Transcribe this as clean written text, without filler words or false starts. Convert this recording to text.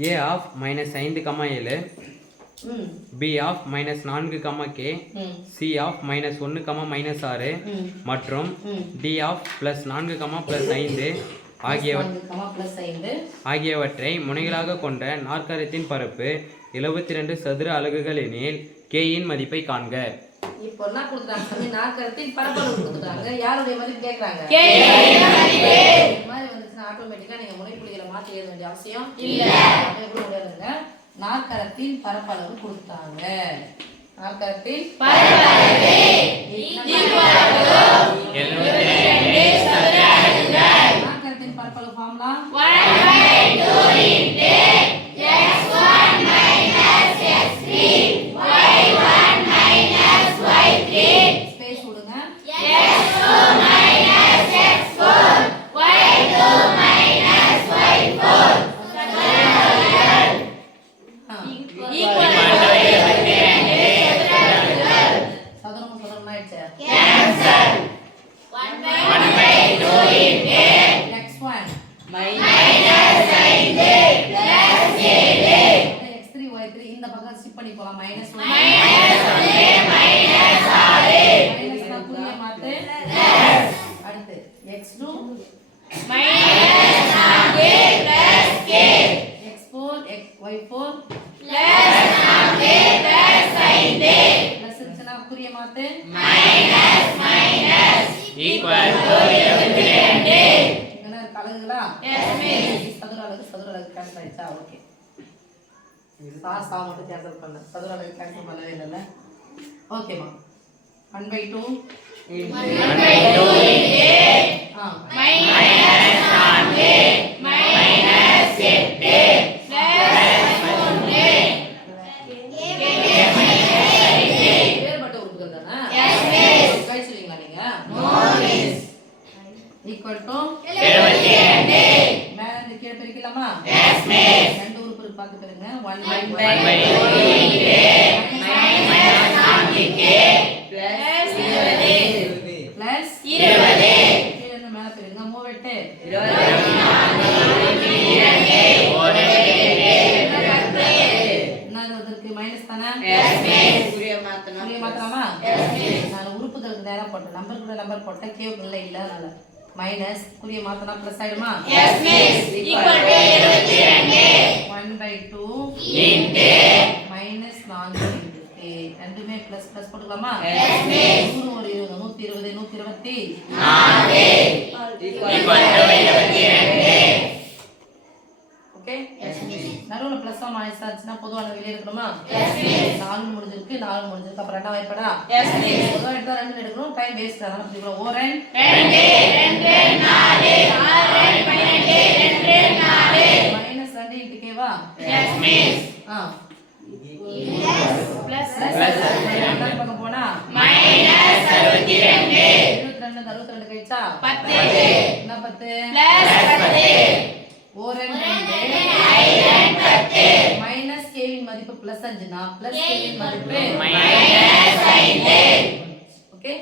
a of minus 5, 7 b of minus 4, k c of minus 1, minus 6 மற்றும் d of plus 4, plus 5 ஆகியவற்றை முனைகளாக கொண்ட நாற்கரத்தின் பரப்பு 72 சதுர அலகுகள் எனில் k இன் மதிப்பை காண்க. இப்போ என்ன கொடுத்துட்டாங்க சாமி? நாற்கரத்தின் பரப்பளவு கொடுத்துட்டாங்க. யாருடைய மதிப்பு கேக்குறாங்க? k இந்த மாதிரி வந்துச்சுனா ஆட்டோமேட்டிக்கா நீங்க முனைப்புள்ளிகளை மாத்தி எழுத வேண்டிய அவசியம் இல்ல. எப்படி எழுதுங்க? நாற்கரத்தின் பரப்பளவு கொடுத்தாங்க. நாற்கரத்தின் பரப்பளவு நாற்கரத்தின் பரப்பளவு formula 1/2 x1 x3 y1 y3 space விடுங்க. x2 x4 y2 y4 இந்த பக்கம் ஸ்கிப் பண்ணி போலாம். மைனஸ் 1 மைனஸ் 6 மைனஸ் நான் புரிய மாட்டே அடுத்து x2 minus 4 plus k x4 y4 plus 4 plus 5 plus இருந்துச்சுனா புரிய மாட்டே மைனஸ் மைனஸ் ஈக்குவல் டு 22 என்ன கலகுங்களா? Yes miss. சதுர அலகு கேன்சல் ஆயிடுச்சா? ஓகே. சா மட்டும் கேன்சல் பண்ண. சதுர அலகு கேன்சல் பண்ணவே இல்லைல்ல? ஓகேம்மா. 1/2 வேறுபட்ட உறுப்புகள் தானே? கழிச்சுவீங்களா நீங்க? ஈக்குவல் டு 72 மேல இருந்து கீழே பிரிக்கலாமா? ரெண்டு உறுப்பு இருக்கு பார்த்து பாருங்க. 1/2 4k plus 20 plus 20 கீழ இருந்து மேல பிரிங்க. 3/8 என்ன இருக்கு? மைனஸ் தானே? புரிய மாத்தலாமா? நான் உறுப்புகளுக்கு நேரா போட்டேன். நம்பர் கூட நம்பர் போட்டேன். கேவுக்கு இல்ல அதனால மைனஸ் குறிய மாத்தனா பிளஸ் ஆயிடுமா? Yes miss. Equal to 22 1/2 into minus 4 into k ரெண்டுமே பிளஸ் பிளஸ் போட்டுக்கலாமா? Yes miss. 100 ஒரு 20 120 124 equal to 22 okay. Yes miss. நடுவுல பிளஸ் மைனஸ் ஆச்சுனா பொதுவான வெளிய எடுக்கணுமா? Yes miss. 4 முடிஞ்சிருக்கு அப்புறம் ரெண்டா வைப்படா? Yes miss. பொதுவா எடுத்தா 2 எடுக்கணும். டைம் வேஸ்ட் ஆனா இவ்வளவு ஓரன் 2 2 4 6 12 2 4 மைனஸ் 2 இன்டு k வா? Yes miss. பிளஸ் ரெண்டாவது பக்கம் போனா மைனஸ் 62 22 கழிச்சா 10 என்ன 10 பிளஸ் 10 ஓரன் 2 மைனஸ் k இன் மதிப்பு பிளஸ் 5 னா பிளஸ் k இன் மதிப்பு மைனஸ் 5 ஓகே.